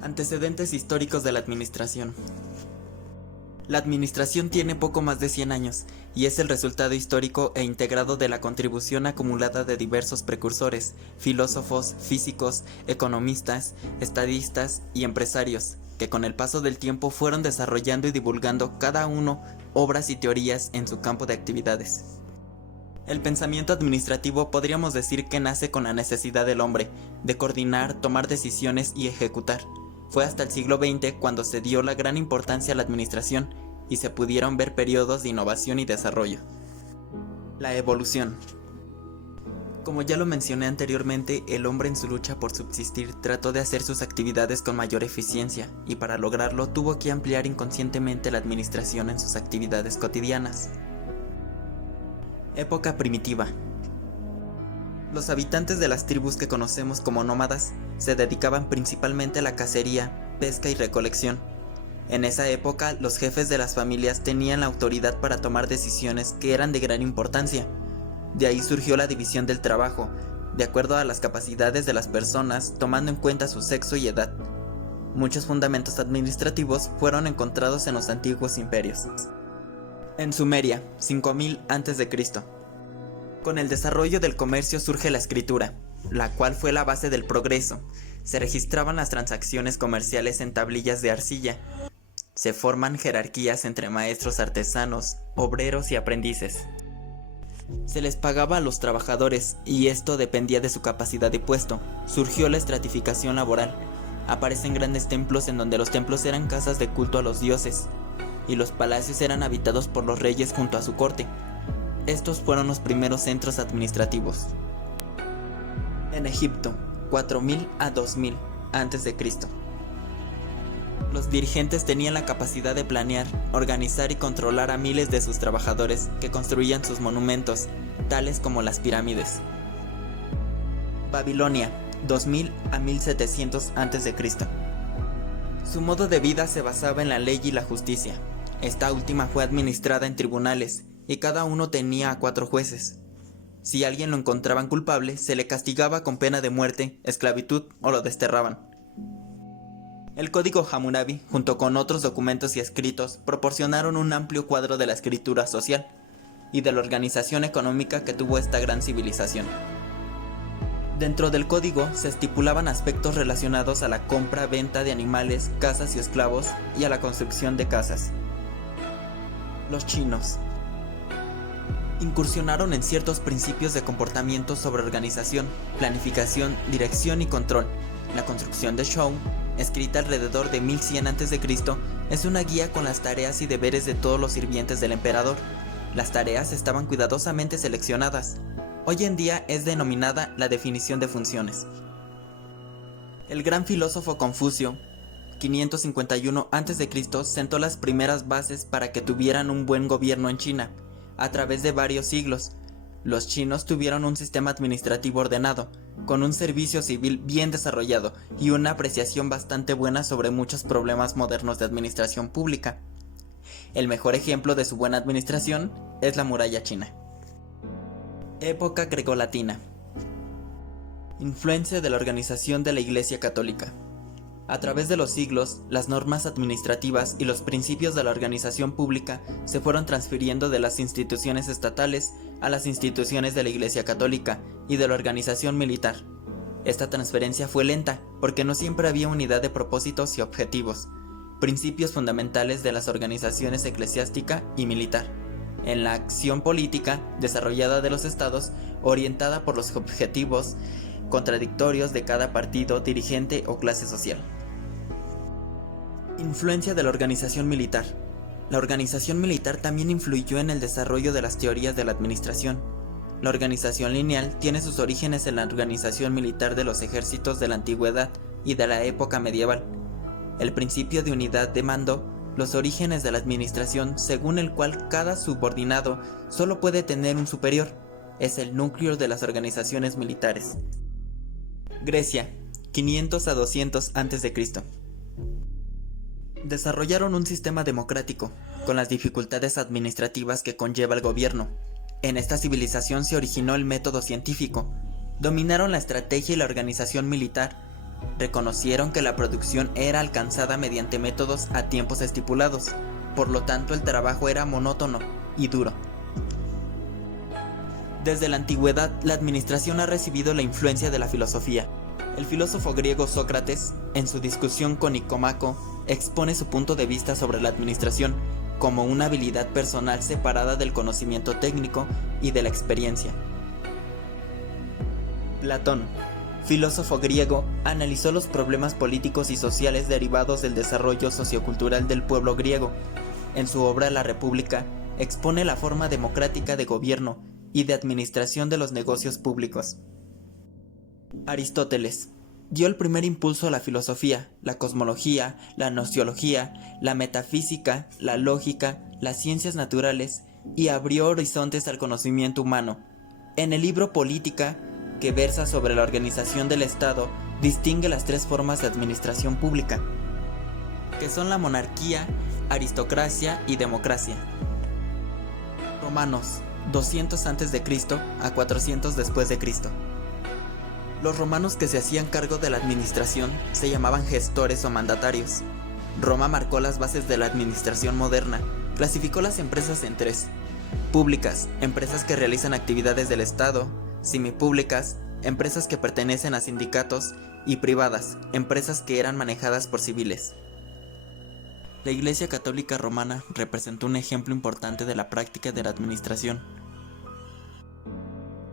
Antecedentes históricos de la administración. La administración tiene poco más de 100 años y es el resultado histórico e integrado de la contribución acumulada de diversos precursores, filósofos, físicos, economistas, estadistas y empresarios, que con el paso del tiempo fueron desarrollando y divulgando cada uno obras y teorías en su campo de actividades. El pensamiento administrativo podríamos decir que nace con la necesidad del hombre de coordinar, tomar decisiones y ejecutar. Fue hasta el siglo XX cuando se dio la gran importancia a la administración y se pudieron ver periodos de innovación y desarrollo. La evolución. Como ya lo mencioné anteriormente, el hombre en su lucha por subsistir trató de hacer sus actividades con mayor eficiencia y para lograrlo tuvo que ampliar inconscientemente la administración en sus actividades cotidianas. Época primitiva. Los habitantes de las tribus que conocemos como nómadas se dedicaban principalmente a la cacería, pesca y recolección. En esa época, los jefes de las familias tenían la autoridad para tomar decisiones que eran de gran importancia. De ahí surgió la división del trabajo, de acuerdo a las capacidades de las personas, tomando en cuenta su sexo y edad. Muchos fundamentos administrativos fueron encontrados en los antiguos imperios. En Sumeria, 5000 a.C. Con el desarrollo del comercio surge la escritura, la cual fue la base del progreso. Se registraban las transacciones comerciales en tablillas de arcilla. Se forman jerarquías entre maestros artesanos, obreros y aprendices. Se les pagaba a los trabajadores y esto dependía de su capacidad de puesto. Surgió la estratificación laboral. Aparecen grandes templos en donde los templos eran casas de culto a los dioses y los palacios eran habitados por los reyes junto a su corte. Estos fueron los primeros centros administrativos. En Egipto, 4000 a 2000 a.C. Los dirigentes tenían la capacidad de planear, organizar y controlar a miles de sus trabajadores que construían sus monumentos, tales como las pirámides. Babilonia, 2000 a 1700 a.C. Su modo de vida se basaba en la ley y la justicia. Esta última fue administrada en tribunales, y cada uno tenía a 4 jueces. Si alguien lo encontraban culpable, se le castigaba con pena de muerte, esclavitud o lo desterraban. El Código Hammurabi, junto con otros documentos y escritos, proporcionaron un amplio cuadro de la escritura social y de la organización económica que tuvo esta gran civilización. Dentro del código se estipulaban aspectos relacionados a la compra, venta de animales, casas y esclavos y a la construcción de casas. Los chinos incursionaron en ciertos principios de comportamiento sobre organización, planificación, dirección y control. La construcción de Shou, escrita alrededor de 1100 a.C., es una guía con las tareas y deberes de todos los sirvientes del emperador. Las tareas estaban cuidadosamente seleccionadas. Hoy en día es denominada la definición de funciones. El gran filósofo Confucio, 551 a.C., sentó las primeras bases para que tuvieran un buen gobierno en China. A través de varios siglos, los chinos tuvieron un sistema administrativo ordenado, con un servicio civil bien desarrollado y una apreciación bastante buena sobre muchos problemas modernos de administración pública. El mejor ejemplo de su buena administración es la muralla china. Época grecolatina. Influencia de la organización de la Iglesia Católica. A través de los siglos, las normas administrativas y los principios de la organización pública se fueron transfiriendo de las instituciones estatales a las instituciones de la Iglesia Católica y de la organización militar. Esta transferencia fue lenta porque no siempre había unidad de propósitos y objetivos, principios fundamentales de las organizaciones eclesiástica y militar, en la acción política desarrollada de los estados orientada por los objetivos contradictorios de cada partido, dirigente o clase social. Influencia de la organización militar. La organización militar también influyó en el desarrollo de las teorías de la administración. La organización lineal tiene sus orígenes en la organización militar de los ejércitos de la antigüedad y de la época medieval. El principio de unidad de mando, los orígenes de la administración según el cual cada subordinado solo puede tener un superior, es el núcleo de las organizaciones militares. Grecia, 500 a 200 a.C. Desarrollaron un sistema democrático, con las dificultades administrativas que conlleva el gobierno. En esta civilización se originó el método científico, dominaron la estrategia y la organización militar, Reconocieron que la producción era alcanzada mediante métodos a tiempos estipulados, por lo tanto el trabajo era monótono y duro. Desde la antigüedad, la administración ha recibido la influencia de la filosofía. El filósofo griego Sócrates, en su discusión con Nicómaco, expone su punto de vista sobre la administración como una habilidad personal separada del conocimiento técnico y de la experiencia. Platón, filósofo griego, analizó los problemas políticos y sociales derivados del desarrollo sociocultural del pueblo griego. En su obra La República, expone la forma democrática de gobierno y de administración de los negocios públicos. Aristóteles dio el primer impulso a la filosofía, la cosmología, la gnoseología, la metafísica, la lógica, las ciencias naturales y abrió horizontes al conocimiento humano. En el libro Política, que versa sobre la organización del Estado, distingue las tres formas de administración pública, que son la monarquía, aristocracia y democracia. Romanos, 200 a.C. a 400 después de Cristo. Los romanos que se hacían cargo de la administración se llamaban gestores o mandatarios. Roma marcó las bases de la administración moderna, clasificó las empresas en tres: públicas, empresas que realizan actividades del Estado; semipúblicas, empresas que pertenecen a sindicatos; y privadas, empresas que eran manejadas por civiles. La Iglesia Católica Romana representó un ejemplo importante de la práctica de la administración.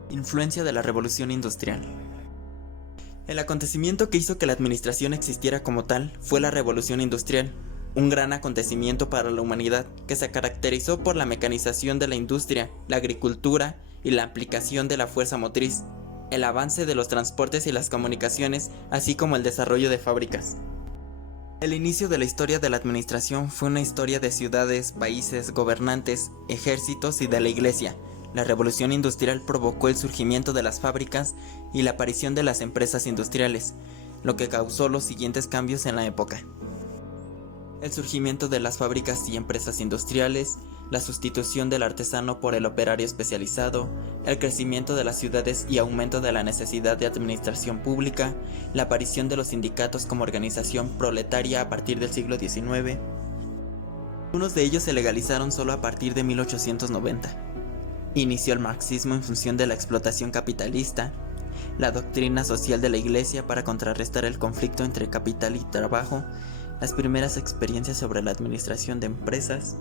Influencia de la Revolución Industrial. El acontecimiento que hizo que la administración existiera como tal fue la Revolución Industrial, un gran acontecimiento para la humanidad que se caracterizó por la mecanización de la industria, la agricultura y la aplicación de la fuerza motriz, el avance de los transportes y las comunicaciones, así como el desarrollo de fábricas. El inicio de la historia de la administración fue una historia de ciudades, países, gobernantes, ejércitos y de la iglesia. La revolución industrial provocó el surgimiento de las fábricas y la aparición de las empresas industriales, lo que causó los siguientes cambios en la época: el surgimiento de las fábricas y empresas industriales, la sustitución del artesano por el operario especializado, el crecimiento de las ciudades y aumento de la necesidad de administración pública, la aparición de los sindicatos como organización proletaria a partir del siglo XIX. Algunos de ellos se legalizaron solo a partir de 1890. Inició el marxismo en función de la explotación capitalista, la doctrina social de la Iglesia para contrarrestar el conflicto entre capital y trabajo, las primeras experiencias sobre la administración de empresas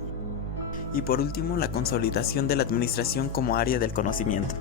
y por último la consolidación de la administración como área del conocimiento.